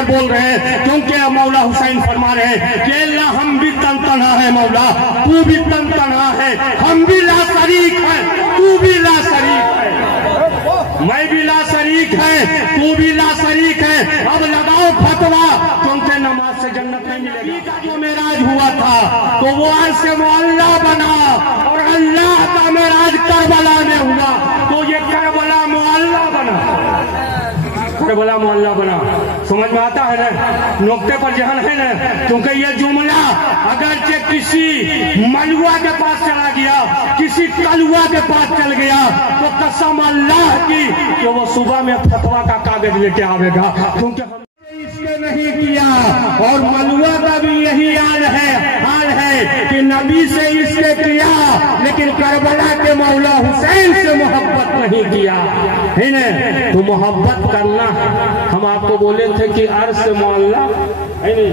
पर बोल रहे हैं, क्योंकि मौला हुसैन फरमा रहे हैं कि अल्लाह हम भी तन तनहा है, मौला तू भी तन तनहा है, हम भी ला शरीक है, तू भी ला शरीक है, मैं भी ला शरीक है, तू भी ला शरीक है। अब लगाओ फतवा, क्योंकि नमाज से जन्नत नहीं मिलेगी। का जो मेराज हुआ था तो वो अर्श मुअल्ला बना, और अल्लाह का मेराज करबला में हुआ तो ये करबला मुअल्ला बना, करबला मुअल्ला बना। समझ में आता है ना, नुक्ते पर जहन है ना, क्योंकि ये जुमला अगरचे किसी मलुआ के पास चला गया, किसी कलुआ के पास चल गया, तो कसम अल्लाह की कि वो सुबह में फतवा का कागज लेके आवेगा, क्योंकि हम इसके नहीं किया। और मलुआ का भी यही हाल है कि नबी से इसके किया, लेकिन करबला के मौला हुसैन से मोहब्बत नहीं किया, है ना। तो मोहब्बत करना, हम आपको बोले थे कि अर्श मोहल्ला है नहीं,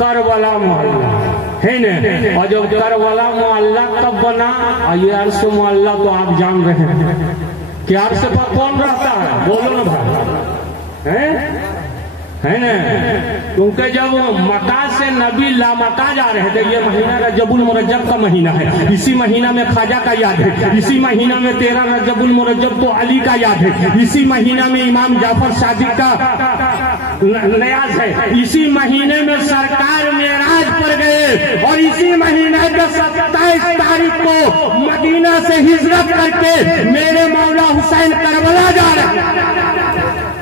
करबला मोहल्ला है ना। और जब करबला मोहल्ला कब बना, ये अर्श मोहल्ला तो आप जान रहे हैं कि अर्श पर कौन रहता है, बोलो ना भाई, है ना। क्योंकि जब मक्का से नबी लामक्का जा रहे थे, ये महीना रजबुल मुरज्जब का महीना है, इसी महीना में ख्वाजा का याद है, इसी महीना में 13 रजबुल मुरज्जब तो अली का याद है, इसी महीना में इमाम जाफर सादिक का नयाज है, इसी महीने में सरकार मेराज पर गए, और इसी महीने के 27 तारीख को मदीना से हिजरत करके मेरे मौला हुसैन करबला जा रहे हैं।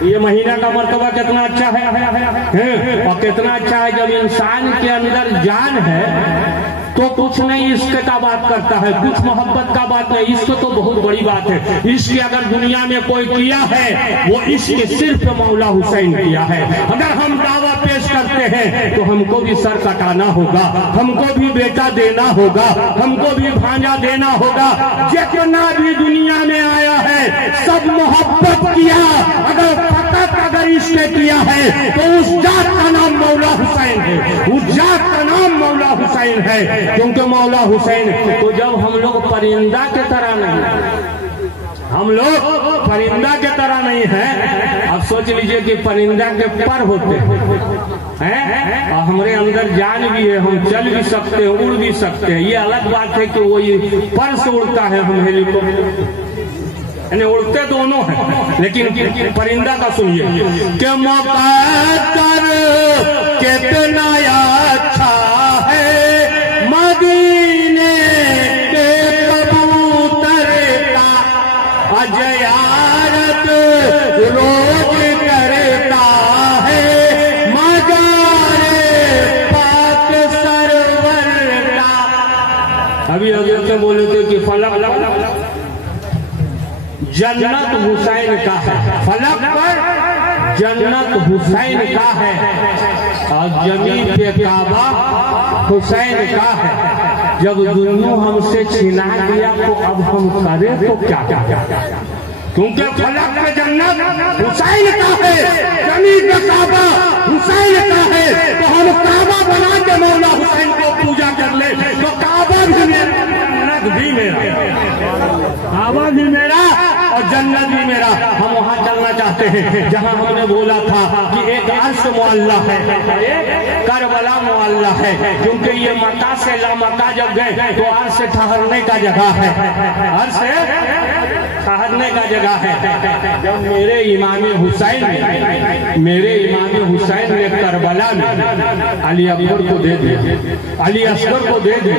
ये महीना का मर्तबा कितना अच्छा है, और कितना अच्छा है जब इंसान के अंदर जान है तो कुछ नहीं इश्क का बात करता है, कुछ मोहब्बत का बात नहीं। इश्क तो बहुत बड़ी बात है, इश्क अगर दुनिया में कोई किया है वो इश्क सिर्फ मौला हुसैन किया है। अगर हम दावा पेश करते हैं तो हमको भी सर कटाना होगा, हमको भी बेटा देना होगा, हमको भी भांजा देना होगा। जितना भी दुनिया में आया है सब मोहब्बत किया, अगर इश्क किया है तो उस जात का नाम मौला हुसैन है, उस जात का नाम मौला हुसैन है। क्योंकि मौला हुसैन तो जब हम लोग परिंदा के तरह नहीं, हम लोग परिंदा के तरह नहीं है। अब सोच लीजिए कि परिंदा के पर होते हैं, और हमारे अंदर जान भी है, हम चल भी सकते हैं, उड़ भी सकते हैं। ये अलग बात है कि वो पर से उड़ता है, हम हेलीकॉप्टर उड़ते दोनों हैं, लेकिन परिंदा का सुनिए कि मुक़द्दर कितना अच्छा है मदीने के कबूतर का, अजयारत रोज करता है मज़ारे पाक सरवर का। अभी अगर बोले थे कि फलक जन्नत हुसैन का है, फलक पर जन्नत हुसैन का है, और जमीन पे काबा हुसैन का है। जब दोनों हमसे छिना दिया तो अब हम करें तो क्या क्या, क्योंकि फलक पे जन्नत हुसैन का है, जमीन पे काबा हुसैन का है। तो हम काबा बना के मौला हुसैन को पूजा कर ले तो काबा भी मेरा, जन्नत भी मेरा, काबा भी मेरा और जन्नत भी मेरा। हम वहाँ चलना चाहते हैं जहाँ हमने बोला था कि एक अर्श मुअल्ला है, एक करबला मुअल्ला है, क्योंकि ये मक्का से लामक्का जब गए तो अर्श ठहरने का जगह है, अर्श ठहरने का जगह है। जब मेरे इमाम हुसैन ने करबला में अली अकबर को दे दिया, अली असगर को दे दिया,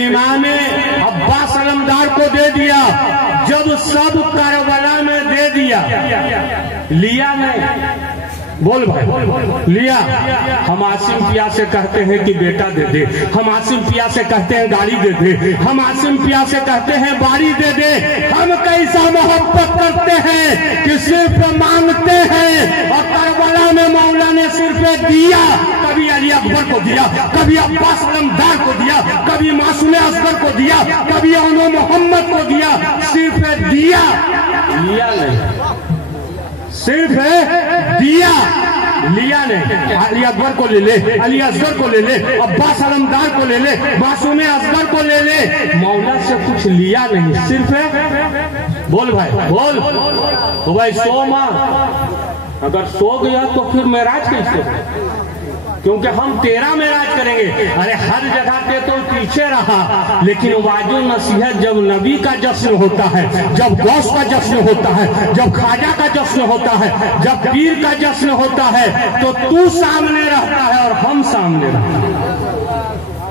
इमाम अब्बास अलमदार को दे दिया। जब सब करबला में दे दिया, लिया नहीं, बोल भाई लिया। हम आसिम पिया से कहते हैं कि बेटा दे दे, हम आसिम पिया से कहते हैं गाड़ी दे दे, हम आसिम पिया से कहते हैं बाड़ी दे दे। हम कैसा मोहब्बत करते हैं कि सिर्फ मांगते हैं। और करबला में मौला ने सिर्फ दिया, कभी अली अकबर को दिया, कभी अब्बास अलमदार को दिया, कभी मासूम असगर को दिया, कभी अनो मोहम्मद को दिया, सिर्फ दिया, लिया नहीं, सिर्फ दिया, लिया नहीं। अली अकबर को ले ले, अली असगर को ले ले, अब्बास अलमदार को ले ले, मासूम असगर को ले ले, मौला से कुछ लिया नहीं, सिर्फ बोल भाई बोल। तो भाई 100 माह अगर सो गया तो फिर मेराज कैसे हो? क्योंकि हम तेरा मेराज करेंगे। अरे हर जगह पे तो पीछे रहा, लेकिन वाजो नसीहत जब नबी का जश्न होता है, जब गौस का जश्न होता है, जब खाजा का जश्न होता है, जब पीर का जश्न होता है, तो तू सामने रहता है और हम सामने रहते हैं।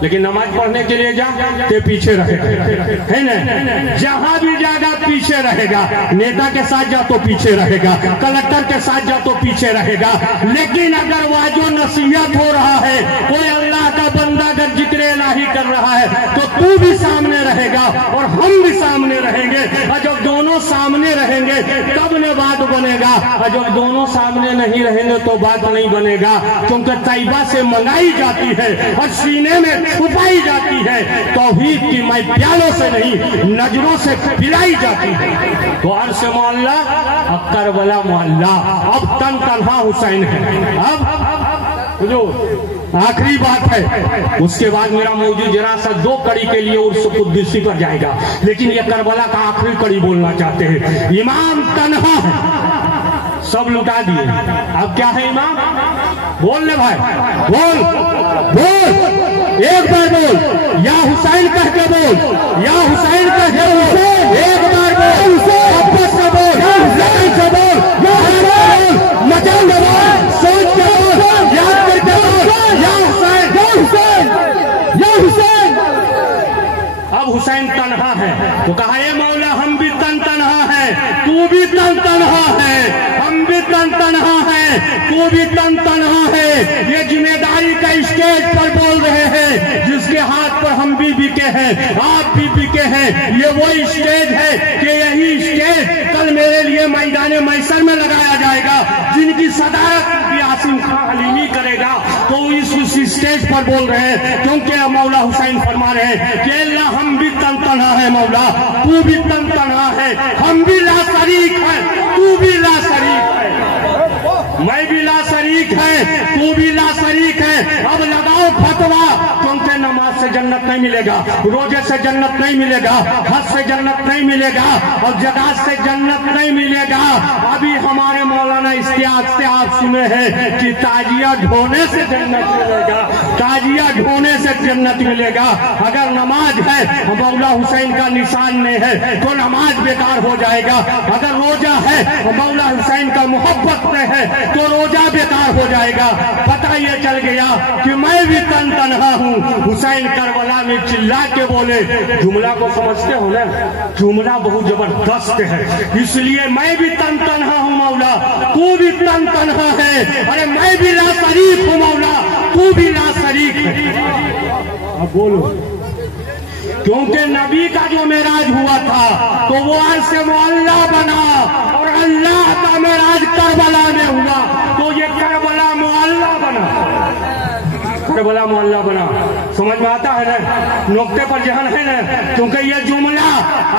लेकिन नमाज पढ़ने के लिए जा ते पीछे रहेगा, है ना? जहां भी जाएगा पीछे रहेगा। नेता के साथ जा तो पीछे रहेगा, कलेक्टर के साथ जा तो पीछे रहेगा। लेकिन अगर वाजो नसीहत हो रहा है, कोई अल्लाह का बंदा अगर जिक्र इलाही कर रहा है, तो तू भी सामने रहेगा और हम भी सामने रहेंगे। और जब दोनों सामने रहेंगे तब न बात बनेगा, और जब दोनों सामने नहीं रहेंगे तो बात नहीं बनेगा। क्योंकि तैयबा से मंगाई जाती है और सीने में छुपाई जाती है। तौहीद की मैं प्यालों से नहीं, नजरों से पिलाई जाती है। तो अर्श मोहल्ला अब करबला मोहल्ला, अब तन तन्हा हुसैन है। अब जो आखिरी बात है, उसके बाद मेरा मौजूद जरा सा 2 कड़ी के लिए उर्स कुद्दुसी पर जाएगा, लेकिन ये करबला का आखिरी कड़ी बोलना चाहते हैं। इमाम तन्हा है, सब लुटा दिए, अब क्या है इमाम? बोल ले भाई, बोल बोल, एक बार बोल, या हुसैन कह के बोल, या हुसैन कह के बोल, एक बार बोल, वापस से बोल, लगन से बोल, मचा के बोल, सोच के बोल, याद करके बोल, या हुसैन, या हुसैन, या हुसैन। अब हुसैन तन्हा है तो कहा ये मौला हम भी तन तन्हा है, तू भी तन तन्हा है, हम भी तन तन्हा है, तू भी तन तन्हा है। ये जिम्मेदारी का स्टेज पर बोल रहे हैं, जिसके हाथ पर हम भी बिके हैं, आप भी बिके हैं। ये वो स्टेज है कि यही स्टेज कल मेरे लिए मैदान मैसर में लगाया जाएगा, जिनकी सदारत यासीन खान हलीमी करेगा। तो इस स्टेज पर बोल रहे हैं, क्योंकि मौला हुसैन फरमा रहे हैं कि अल्लाह हम भी तन तन्हा है, मौला तू भी तन तन्हा है, हम भी ला शरीक है, तू भी ला शरीक है, मैं भी ला शरीक है, तू भी ला शरीक है। अब लगाओ फतवा, क्योंकि नमाज से जन्नत नहीं मिलेगा, रोजे से जन्नत नहीं मिलेगा, हज से जन्नत नहीं मिलेगा और ज़कात से जन्नत नहीं मिलेगा। अभी हमारे मौलाना इश्तियाक से आप सुने हैं कि ताजिया ढोने से जन्नत मिलेगा, ताजिया ढोने से जन्नत मिलेगा। अगर नमाज है मौला हुसैन का निशान में है तो नमाज बेकार हो जाएगा। अगर रोजा है मौला हुसैन का मोहब्बत में है तो रोजा बेकार हो जाएगा। पता ये चल गया कि मैं भी तन तन्हा हूँ। हुसैन करबला में चिल्ला के बोले, जुमला को समझते हो ना, जुमला बहुत जबरदस्त है, इसलिए मैं भी तन तन्हा हूँ मौला, तू भी तन तन्हा है। अरे मैं भी ला शरीक हूँ मौला, तू भी ला शरीक है। अब बोलो, क्योंकि नबी का जो मेराज हुआ था तो वो अर्श मोहल्ला बना और अल्लाह का मेराज करबला में हुआ तो ये करबला मोहल्ला बना, करबला मोहल्ला बना। समझ में आता है ना, नुक्ते पर जहन है ना। क्योंकि ये जुमला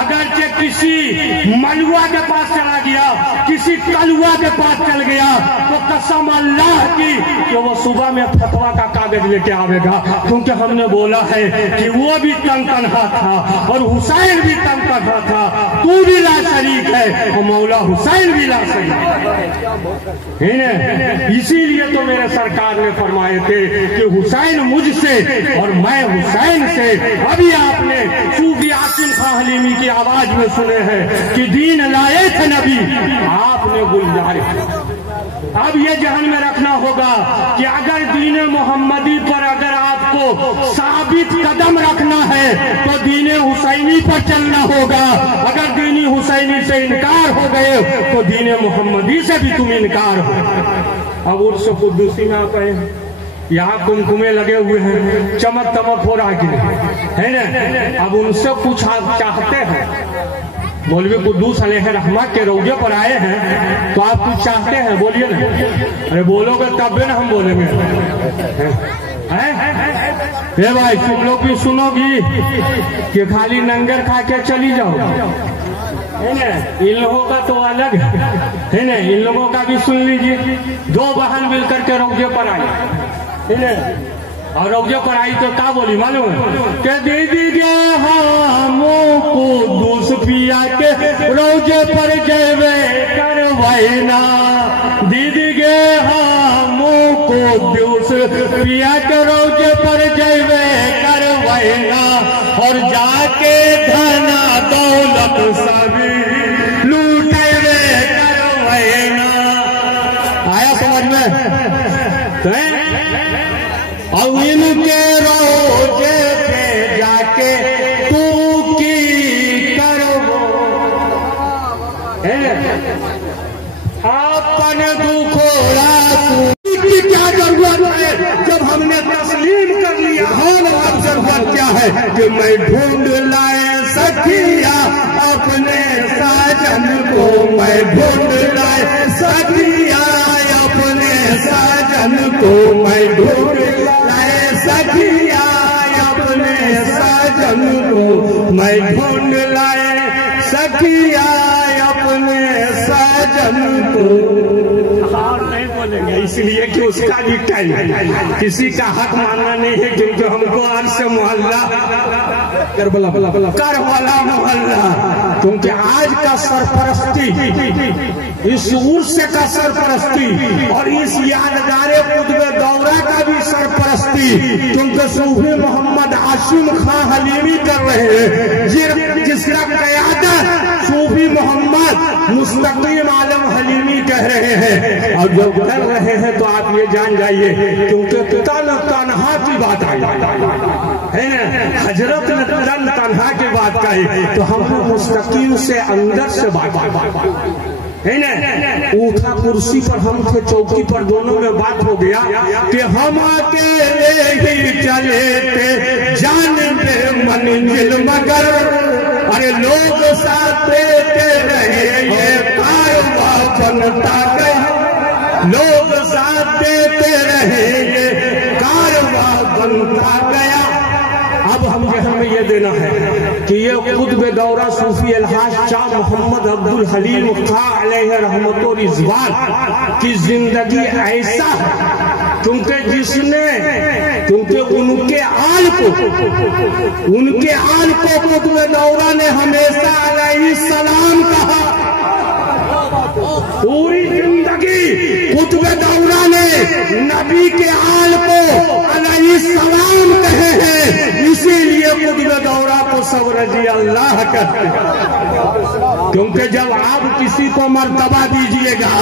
अगरचे किसी मलुआ के पास चला गया, किसी कलुआ के पास चल गया तो कसम अल्लाह की कि वो सुबह में फतवा का कागज लेके आवेगा। क्योंकि हमने बोला है कि वो भी तन तन्हा था और हुसैन भी तन तन्हा था, तू भी ला शरीक है और मौला हुसैन भी ला शरीक है ना। इसीलिए तो मेरे सरकार ने फरमाए थे कि हुसैन मुझसे और मैं हुसैन से। अभी आपने सूफी यासीन खान हलीमी की आवाज में सुने हैं कि दीन लाए थे नबी, आपने गुलजारे। अब ये जहन में रखना होगा कि अगर दीन मोहम्मदी पर अगर आपको साबित कदम रखना है तो दीन हुसैनी पर चलना होगा। अगर दीन हुसैनी से इनकार हो गए तो दीन मोहम्मदी से भी तुम इनकार हो। अब उर्स कुद्दुसी में आप आए, यहाँ कुमकुमे लगे हुए हैं, चमक तमक हो रहा कि नहीं है ना। अब उनसे कुछ आप चाहते हैं, मौलवी कुद्दूस अलैहि रहमत के रौजे पर आए हैं तो आप कुछ चाहते हैं, बोलिए ना। अरे बोलोगे तब भी ना हम बोलेंगे। हे भाई तुम लोग भी सुनोगी कि खाली नंगर खा के चली जाओ, है ना। इन लोगों का तो अलग है ना, इन लोगों का भी सुन लीजिए। 2 बहन मिलकर के रौजे पर आई, है ना, और रौजे पर आई तो क्या बोली मालूम, कि दीदी हमको दूस पिया पिया के रोजे पर जेबे करवाइना दीदी गे हमू को दिवस पिया के रोजे पर जेबे करवाइना और जाके धना दौलत सभी लूटेबे करवाइना। आया समझ में? और इनके रोजे पे जाके तू की करो अपन दुखोड़ा की क्या जरूरत है जब हमने तस्लीम कर लिया। अब जरूरत क्या है कि मैं ढूंढ लाए सखिया अपने साजन को, मैं ढूंढ लाए सखिया अपने साजन को, मैं ढूंढ लाए सखिया अपने साजन को, मैं ढूंढ लाए सखिया अपने साजन को। नहीं बोलेंगे इसलिए कि उसका भी टाइम है, किसी का हक मानना नहीं है, क्योंकि हमको आज से मोहल्ला कर वाला मोहल्ला, क्योंकि आज का सरपरस्ती इस उर्स का सरपरस्ती और इस यादगार कुतुब दौरा का भी सरपरस्ती, क्योंकि सूफी मोहम्मद आसिम खां हलीमी कर रहे हैं, जिसका क़यादत सूफी मोहम्मद मुस्तकीम आलम हलीमी कह रहे हैं। और जब कर रहे हैं तो आप ये जान जाइए, क्योंकि तन्हा की बात आई है ना, हजरत ने तन्हा की बात कही, तो हमने मुस्तकीम से अंदर से बात है ना। ऊठा कुर्सी पर हम थे, चौकी पर, दोनों में बात हो गया कि हम अकेले ही चले थे जान पे मंजिल मगर, अरे लोग साथ देते रहे ये कारवां बनता गया, लोग साथ देते रहे ये कारवां बनता गया। अब हमें ये देना है कि ये कुतुब दौरा सूफी अलहाज शाह मोहम्मद अब्दुल हलीम खां अलैहि रहमत व रिज़वान की जिंदगी ऐसा है, क्योंकि जिसने, क्योंकि उनके आल को कुतुब दौरा ने हमेशा अलैहिस्सलाम कहा। पूरी जिंदगी कुतुब दौरा ने नबी के आल को अलैहिस्सलाम कहे हैं, इसीलिए कुतुब दौरा को सब रजी अल्लाह कहते हैं। क्योंकि जब आप किसी को मर्तबा दीजिएगा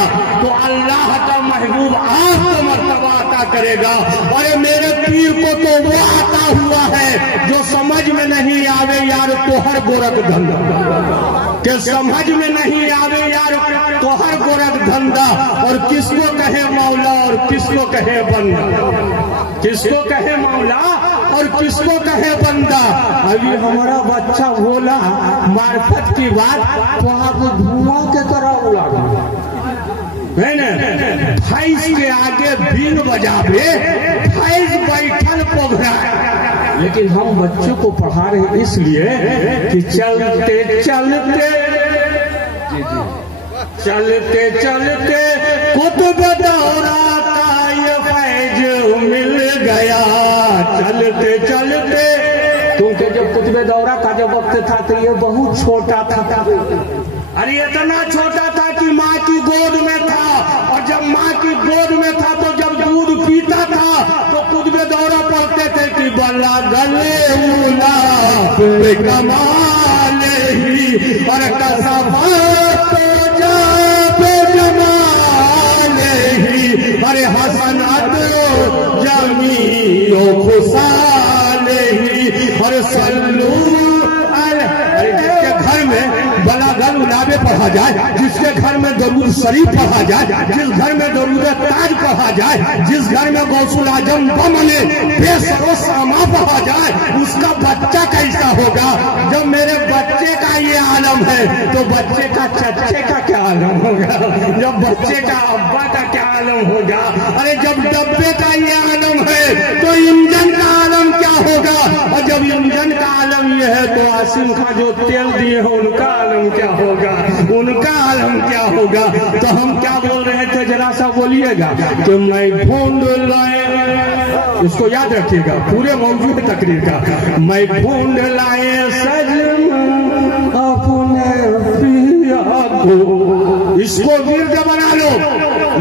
तो अल्लाह का महबूब आपको मर्तबा अता करेगा। अरे मेरे पीर को तो वो आता हुआ है जो समझ में नहीं आवे यार तोहर गोरख धंधा, के समझ में नहीं आवे यार तोहर गोरख धंधा, और किसको कहे मौला और किसको कहे बंदा, किसको कहे मौला और किसको कहे बंदा। अभी हमारा बच्चा बोला मार्फत की बात तो आप धुआं के तरह उड़ा है न, भैंस के आगे बीन बजावे, भैंस बैठल पोघरा, लेकिन हम बच्चों को पढ़ा रहे इसलिए कि चलते चलते चलते चलते कुतुब दौरा का ये फैज मिल गया, चलते चलते, क्योंकि जब कुतुब दौरा का जब वक्त था तो ये बहुत छोटा था, अरे इतना छोटा था कि माँ की गोद में था, और जब माँ की गोद में था तो जब दूध पीता था तो कुतुब दौरा पढ़ते थे कि बल्ला गले उला कमाल ही और अरे हसनात जमीओ खुशाल ही, अरे सल्लू, अरे जिसके घर में बलागल उलाबे पढ़ा जाए, जिसके घर में दरूद शरीफ पढ़ा जाए, जिस घर में दरूद ताज पढ़ा जाए, जिस घर में गौसुल आजम बमने बेसरो सामा पढ़ा जाए, उसका बच्चा कैसा होगा। जब मेरे बच्चे का ये आलम है तो बच्चे का चच्चे का क्या आलम होगा, जब बच्चे का अब्बा का क्या आलम होगा। अरे जब डब्बे का ये आलम है तो इंजन का आलम क्या होगा, और जब इंजन का आलम ये है तो आसिम खां जो तेल दिए हैं उनका आलम क्या होगा, उनका आलम क्या होगा। तो हम क्या बोल रहे थे जरा सा बोलिएगा कि मैं ढूंढ लाए, इसको याद रखिएगा पूरे मौजूद तकरीर का, मैं ढूंढ लाए सजन अपने इसको विर्द बना लो।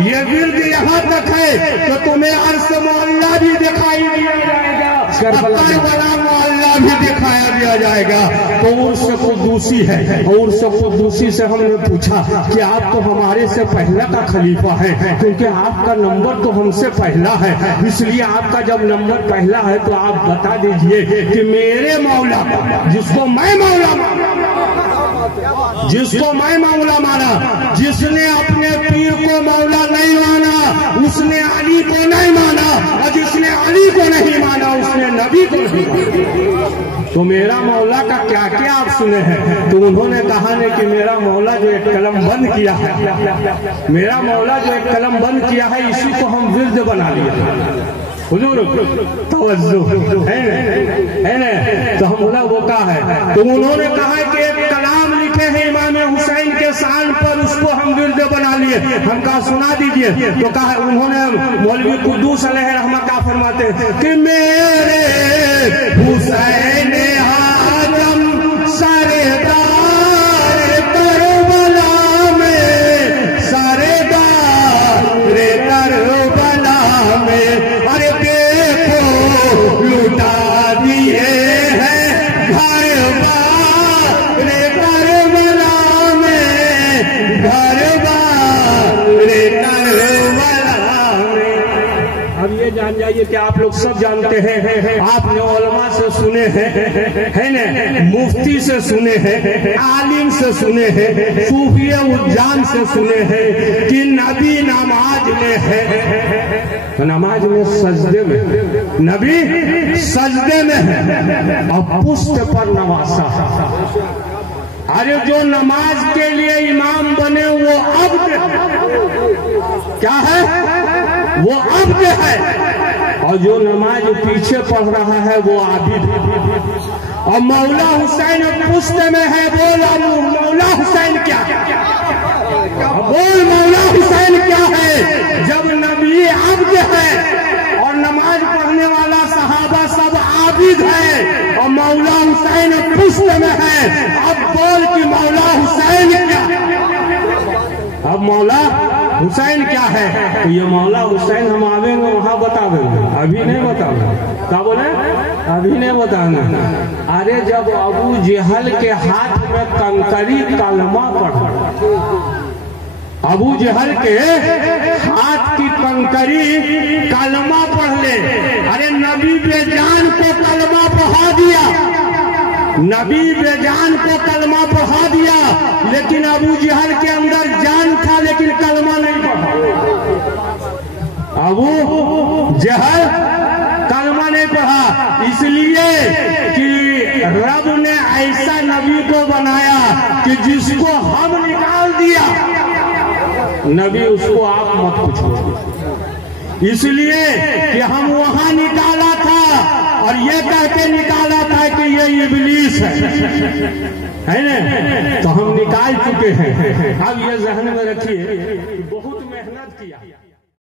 ये विर्द यहाँ तक है तो तुम्हें अर्श मोहल्ला भी दिखाई दिया जाएगा, करबला मोहल्ला भी दिखाया दिया जाएगा। तो उर्स कुद्दूसी है। उर्स कुद्दूसी से हमने पूछा कि आप तो हमारे से पहला का खलीफा है, क्योंकि आपका नंबर तो हमसे पहला है, इसलिए आपका जब नंबर पहला है तो आप बता दीजिए कि मेरे मौला जिसको मैं मौला माना, जिसने अपने पीर को मौला नहीं माना उसने अली को नहीं माना, और जिसने अली को नहीं माना उसने नबी को नहीं माना। तो मेरा मौला का क्या क्या आप सुने हैं? तो उन्होंने कहा ने कि मेरा मौला जो एक कलम बंद किया है, मेरा मौला जो एक कलम बंद किया है, इसी को हम विर्द बना लिया। हुजूर तवज्जो है ना? तो हम बोला वो का है? तो उन्होंने कहा कि एक कलाम लिखे हैं इमाम हुसैन के शान पर, उसको हम विर्द बना लिए। हम कहा सुना दीजिए। तो कहा उन्होंने मौलवी कुद्दूस अलैहि रहमत क्या फरमाते कि मेरे हुसैन आदम सरदार करबला में, सरदार करबला में, अरे देखो लुटा दिए हैं घर बार करबला में, घर बार करबला में। अब ये जान जाइए कि आप लोग सब जानते हैं, आपने उलमा से सुने हैं, है ना, मुफ्ती से सुने हैं, आलिम से सुने हैं, सूफिया उज्जान से सुने हैं कि नबी नमाज में है, नमाज में सजदे में, नबी सजदे में है और पुष्ट पर नवासा। अरे जो नमाज के लिए इमाम बने वो अब्द क्या है? वो अब्द है, और जो नमाज पीछे पढ़ रहा है वो आबिद। और मौला हुसैन पुष्ट में है। बोल मौला हुसैन क्या? बोल मौला हुसैन क्या है? जब नबी अब्द है और नमाज पढ़ने वाला सहाबा सब आबिद है और मौला हुसैन पुष्ट में है, अब बोल कि मौला हुसैन क्या? अब मौला हुसैन क्या है? तो ये मौला हुसैन हम आवेंगे वहां बता देंगे, अभी नहीं बताओगे। क्या बोले? अभी नहीं बताना। अरे जब अबू जहल के हाथ में कंकरी कलमा पड़ा, अबू जहल के हाथ की कंकरी कलमा पढ़ ले। अरे नबी बेजान को कलमा पढ़ा दिया, नबी बेजान को कलमा पढ़ा दिया, लेकिन अबू जहल के अंदर जान था लेकिन कलमा नहीं पढ़ा। अबू जहल कलमा नहीं पढ़ा, इसलिए कि रब ने ऐसा नबी को बनाया कि जिसको हम निकाल दिया, नबी उसको आप मत पूछो, इसलिए कि हम वहां निकाला था और ये कह के निकाला था कि ये इब्लीस है ना? तो हम निकाल चुके हैं। अब ये जहन में रखिए बहुत